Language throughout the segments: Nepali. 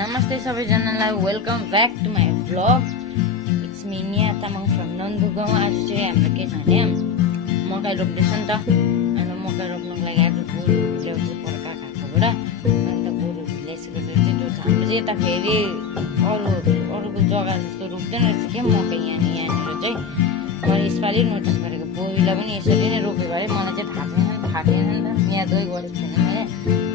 नमस्ते सबैजनालाई welcome back to my vlog. It's me Nia Tamang from Nandu गाउँ। आज चाहिँ हाम्रो के छ भने मकै रोप्दैछ नि त। अनि मकै रोप्नुको लागि आज गोरु ल्याउँछ पर्का काकाबाट। अन्त गोरु ल्याइसकेपछि चाहिँ त्यो हाम्रो चाहिँ यता फेरि अरूको जग्गा जस्तो रोप्दैन रहेछ क्या मकै यहाँनिर चाहिँ। मैले यसपालि नोटिस गरेको पहिला पनि यसरी नै रोपेको अरे मलाई चाहिँ थाहा थिएन नि त, यादै गरेको थिएन मैले।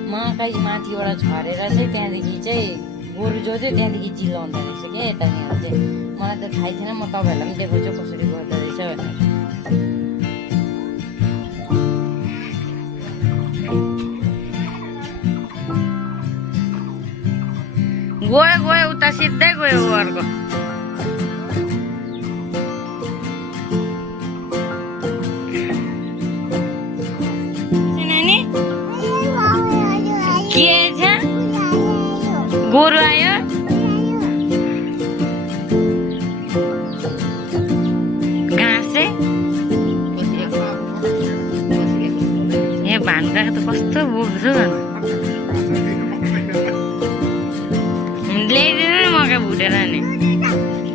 मकै माथिबाट झरेर चाहिँ त्यहाँदेखि चाहिँ गोरु जो चाहिँ त्यहाँदेखि चिलाउँदो रहेछ क्या यतानिर चाहिँ। मलाई त थाहै थिएन, म तपाईँहरूलाई पनि देखाउँछु कसरी गर्दो रहेछ भनेर। गयो उता सिधै गयो अर्को। के छ गोरु आयो? घाँस चाहिँ यहाँ भान्का त कस्तो बोक्छु ल्याइदिनु नि मकै भुटेर नि।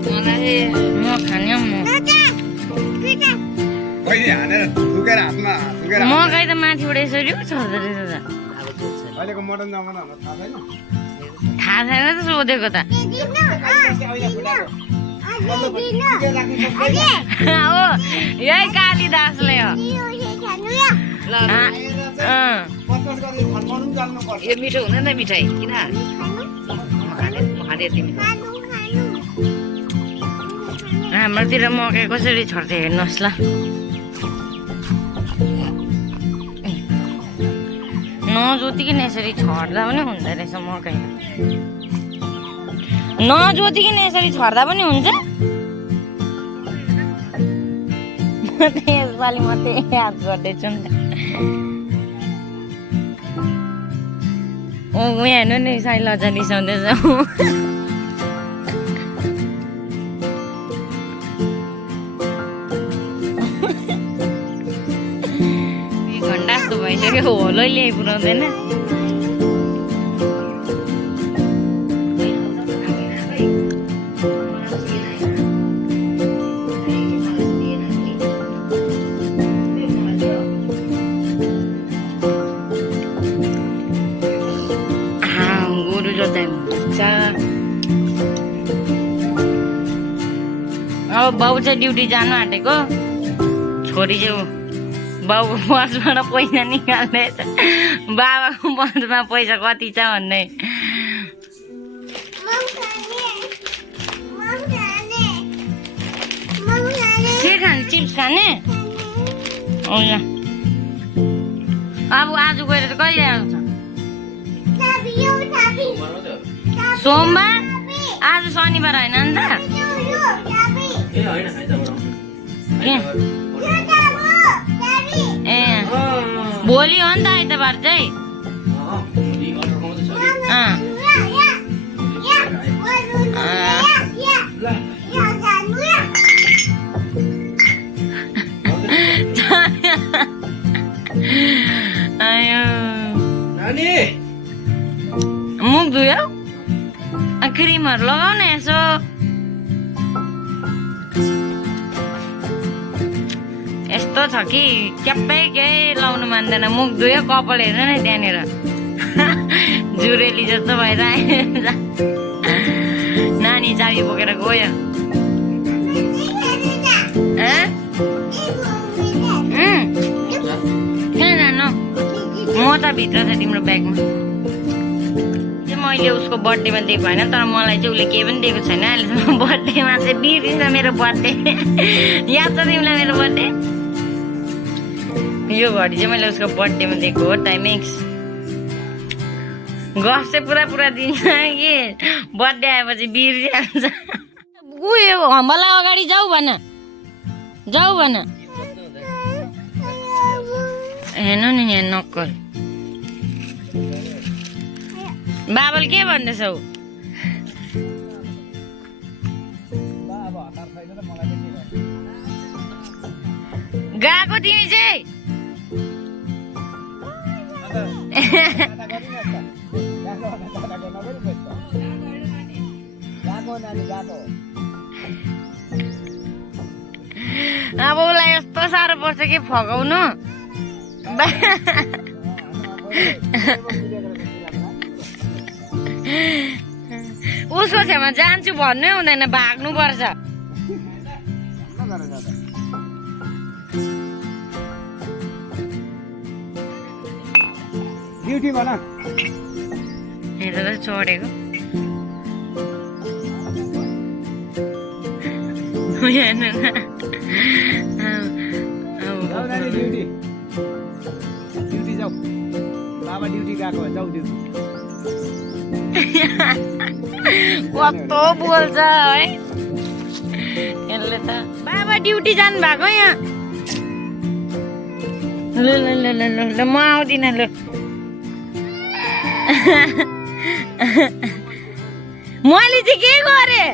मलाई म खाने मकै त माथिबाट यसरी पो छर्दो रहेछ त। थाहा छैन त सोधेको त। हो यही कालिदासले हो। यो मिठो हुँदैन त मिठाई किन हाम्रोतिर मकै कसरी छर्छ हेर्नुहोस् ल। नजोतिकन यसरी छर्दा पनि हुँदो रहेछ मकै। नजोतिकन यसरी छर्दा पनि हुन्छ। म त यसपालि मात्रै याद गर्दैछु नि त। हेर्नु नि साइल अझ रिसाउँदैछ। घन्टा जस्तो भइसक्यो होलै ल्याइ पुऱ्याउँदैन। गोरु जोत्दै हुन्छ। अब बाउ चाहिँ ड्युटी जानु आँटेको। छोरी चाहिँ बाउको बसबाट पैसा निकाल्दैछ। बाबाको बसमा पैसा कति छ भन्दै। के खाने? चिप्स खाने? हुन्छ। अब आज गएर चाहिँ कहिले आउँछ? सोमबार? आज शनिबार होइन नि त? ए भोलि हो नि त आइतबार चाहिँ। मुख धुयो? क्रिमहरू लगाउ न यसो। यस्तो छ कि क्याप्पै केही लाउनु मान्दैन। मुख धुयो, कपाल हेर्नु नि त्यहाँनिर जुरेली जस्तो भएर नानी चाबी बोकेर गयो। किन जानु? म त भित्र छ तिम्रो ब्यागमा। मैले उसको बर्थडेमा दिएको होइन, तर मलाई चाहिँ उसले केही पनि दिएको छैन अहिलेसम्म। बर्थडेमा चाहिँ बिर्सिन्छ मेरो बर्थडे। याद छ तिमीलाई मेरो बर्थडे? यो घडी चाहिँ मैले उसको बर्थडेमा दिएको हो। टाइमिङ्स गफ चाहिँ पुरा दिन्छ कि बर्थडे आएपछि बिर्सिहाल्छ। उयो हम्बला अगाडि जाऊ भन। हेर्नु नि यहाँ नक्कल। बाबाले के भन्दैछौ? गएको तिमी चाहिँ? अब उसलाई यस्तो साह्रो पर्छ कि फकाउनु उसको छेउमा जान्छु भन्नै हुँदैन भाग्नु पर्छ ड्युटी भन हेरेर चढेको ड्युटी ड्युटी जाऊ बाबा ड्युटी गएको जाऊ ड्युटी कस्तो बोल्छ है यसले त बाबा ड्युटी जानु भएको यहाँ ल ल ल ल ल ल म आउँदिनँ ल मैले चाहिँ के गरेँ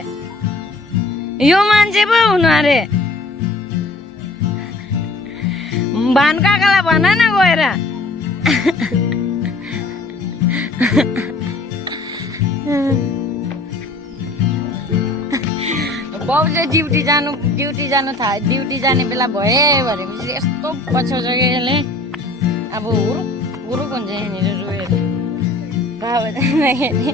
यो मान्छे पो हुनु अरे भानु काकालाई भन न गएर बाउले ड्युटी जाने बेला भए भनेपछि यस्तो पछाउँछ कि यसले अब हुरुक हुन्छ यहाँनिर रोएर बाबा जाँदाखेरि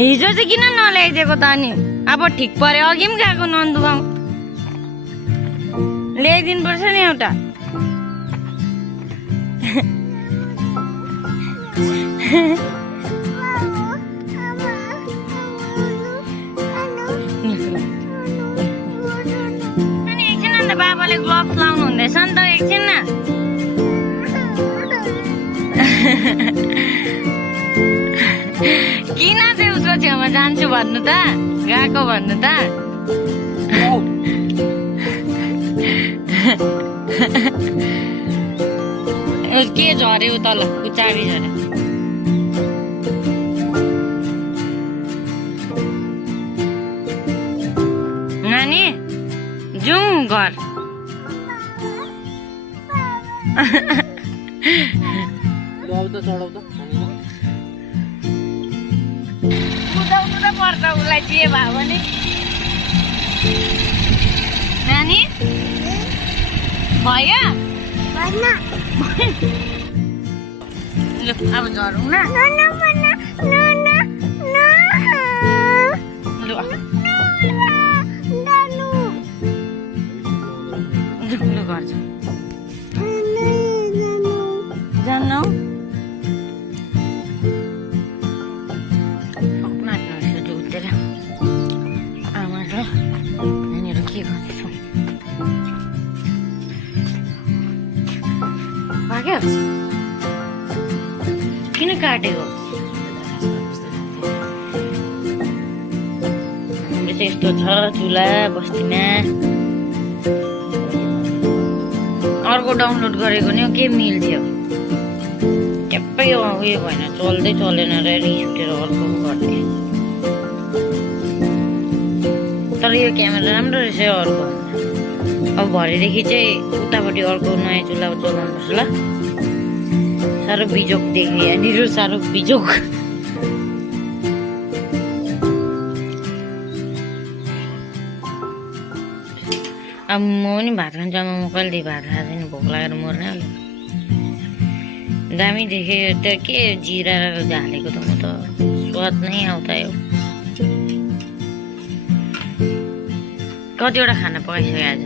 हिजो चाहिँ किन नल्याइदिएको त अनि अब ठिक पर्यो अघि पनि गएको नन्दु गाउँ ल्याइदिनु पर्छ नि एउटा अनि एकछिन अन्त बाबाले ग्लोभ्स लाउनु हुँदैछ नि त एकछिन न किन चाहिँ उसको छेउमा जान्छु भन्नु त गएको भन्नु त के झऱ्यो तल चाबी झऱ्यो नानी जाउँ घर कुदाउनु त पर्छ उसलाई जे भयो भने नानी भयो ल अब झरौँ न ल गर्छ जान्नौ उठेर आमा र नानीहरू के गर्दैछौ भाग्यो किन काटेको हाम्रो चाहिँ यस्तो छ चुला बस्तीमा अर्को डाउनलोड गरेको नि के मिल्थ्यो ट्याप्पै उयो भएन चल्दै चलेन र रिस उठेर अर्को गर्ने तर यो क्यामेरा राम्रो रहेछ अर्को अब भरेदेखि चाहिँ उतापट्टि अर्को नयाँ चुल्हा चलाउनुपर्छ ल साह्रो बिजोक देख्यो यहाँनिर साह्रो बिजोक अब म पनि भात खान्छ म कहिले भात खाँदैन भोक लागेर मर्ने होला दामी देखेँ त्यो के जिरा हालेको त म त स्वाद नै आउँथ्यो कतिवटा खाना पकाइसक्यो आज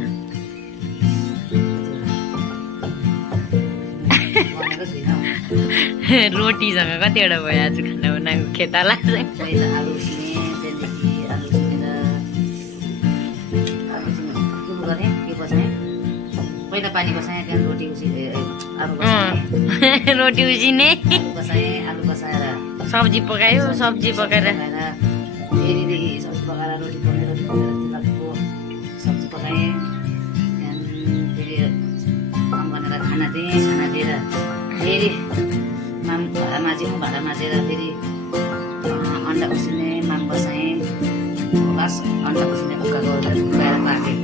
रोटीसँग कतिवटा भयो आज खाना बनाएको खेताला पहिला पानी बसाएँ त्यहाँ रोटी उसिने बसाएँ आलु बसाएर सब्जी पकायो सब्जी पकाएर फेरिदेखि सब्जी पकाएर रोटी पकाएर तिनीहरूको सब्जी पकाएँ त्यहाँदेखि फेरि काम गरेर खाना दिएँ खाना दिएर फेरि भाँडा माझेर फेरि अन्डा उसिने माम बसाएँ लास अन्डा उसिने उकाएर पाकेँ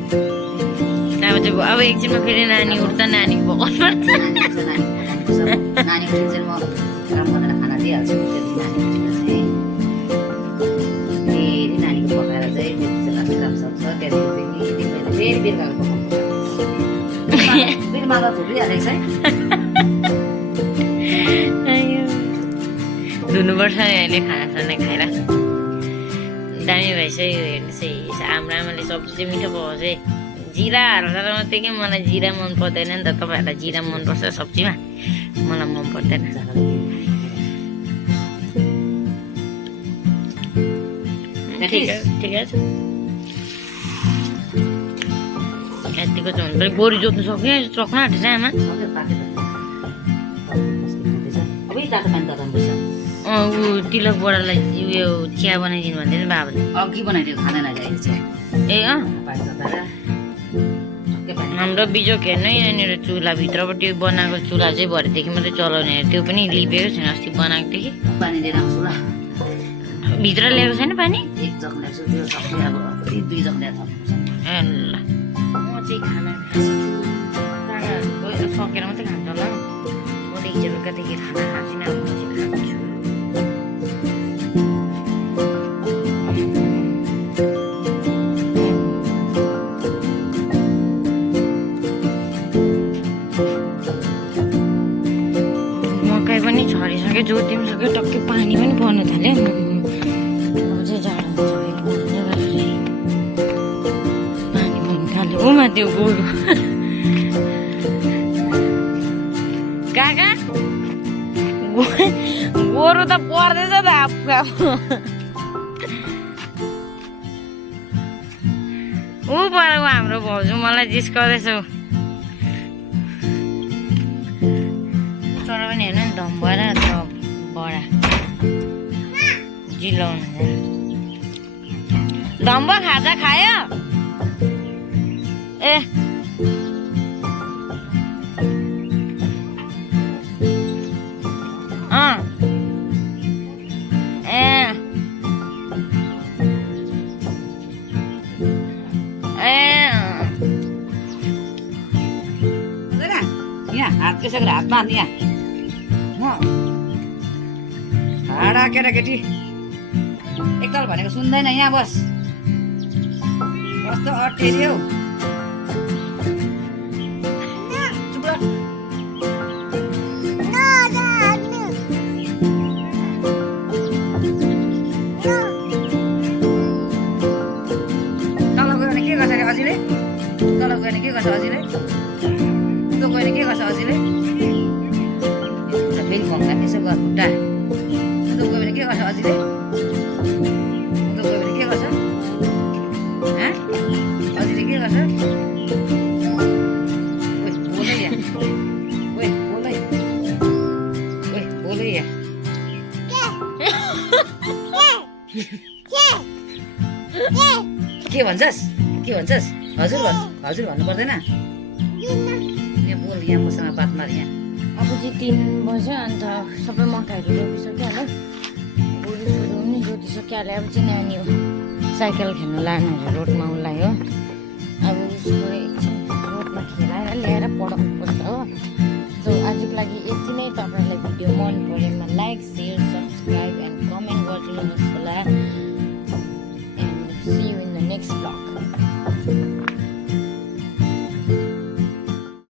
अब एकछिनमा फेरि नानी उठ्छ नानी पकाउनु पर्छ नानी उठिन्छ म काम गरेर खाना दिइहाल्छु त्यो नानी उठेर चाहिँ फेरि नानीको पकाएर चाहिँ त्यति चाहिँ काम सक्छ त्यहाँदेखि फेरि बेलुकाको पकाउनु फेरि माला थुप्रिहालेको छ है धुनुपर्छ नि अहिले खानासाना खाएर दामी भइसक्यो हेर्नुहोस् है हाम्रो आमाले सब्जी चाहिँ मिठो पाउँछ है जिरा हालेर मात्रै कि मलाई जिरा मन पर्दैन नि त तपाईँहरूलाई जिरा मनपर्छ सब्जीमा मलाई मन पर्दैन ठिकै छ यतिको चाहिँ हुन्छ गोरु जोत्नु सक्यो सक्नु आँटेछ आमा ऊ तिलक बडालाई उयो चिया बनाइदिनु भन्दै नि बाबाले अघि बनाइदिएको खाँदैन ए अँ हाम्रो बिजोक हेर्नु यहाँनिर चुलाभित्रपट्टि बनाएको चुला चाहिँ भरेदेखि मात्रै चलाउने त्यो पनि लिपेको छैन अस्ति बनाएको थिएँ कि पानी लिएर आउँछु ल भित्र ल्याएको छैन पानी एक जग ल्याउँछु त्यो सबै अब दुई जग ल्याएर ए ल म चाहिँ खाना सकेर मात्रै खान्छ होला म त हिजो बेलुकादेखि खाना खाँछु म चाहिँ खान्छु मकै पनि छरिसक्यो जोति पनि सक्यो टक्कै पानी पनि पर्नु थाल्यो अब चाहिँ जाडो हुन्छ पानी पर्नु थाल्यो उमा त्यो गोरु काका गोरु त पर्दैछ त आफू ऊ पर हाम्रो भाउजू मलाई जिस्काउँदैछ तर पनि हेर्नु नि धम्बा र बडा जिलाउनु धम्बा खाजा खायो ए हात त्यसो गरी हातमा हाल्ने यहाँ म हाडा केटाकेटी एकताल भनेको सुन्दैन यहाँ बस कस्तो अटेरी हौ तल गयो भने के गर्छ अरे अजिले तल गयो भने के गर्छ अजिले तँ गएर के गर्छ अजिले फेरि भङ्गा त्यसो गर खुट्टा तँ गयो भने के गर्छ अजिले तँ गयो भने के गर्छ अजिले के गर्छ बोलै या बोलै बोलै या के भन्छस् हजुर भन्नु पर्दैन यहाँ बोल यहाँ मसँग बात मार यहाँ अब चाहिँ 3 बज्यो अन्त सबै मकैहरू रोपिसक्यो होला गोरु सोरु पनि जोतिसकिहाल्यो अब चाहिँ नानी हो साइकल खेल्नु लानुहरू रोडमा उसलाई हो अब उसको एकछिन रोडमा खेलाएर ल्याएर पढाउनु पर्छ हो सो आजको लागि यति नै तपाईँलाई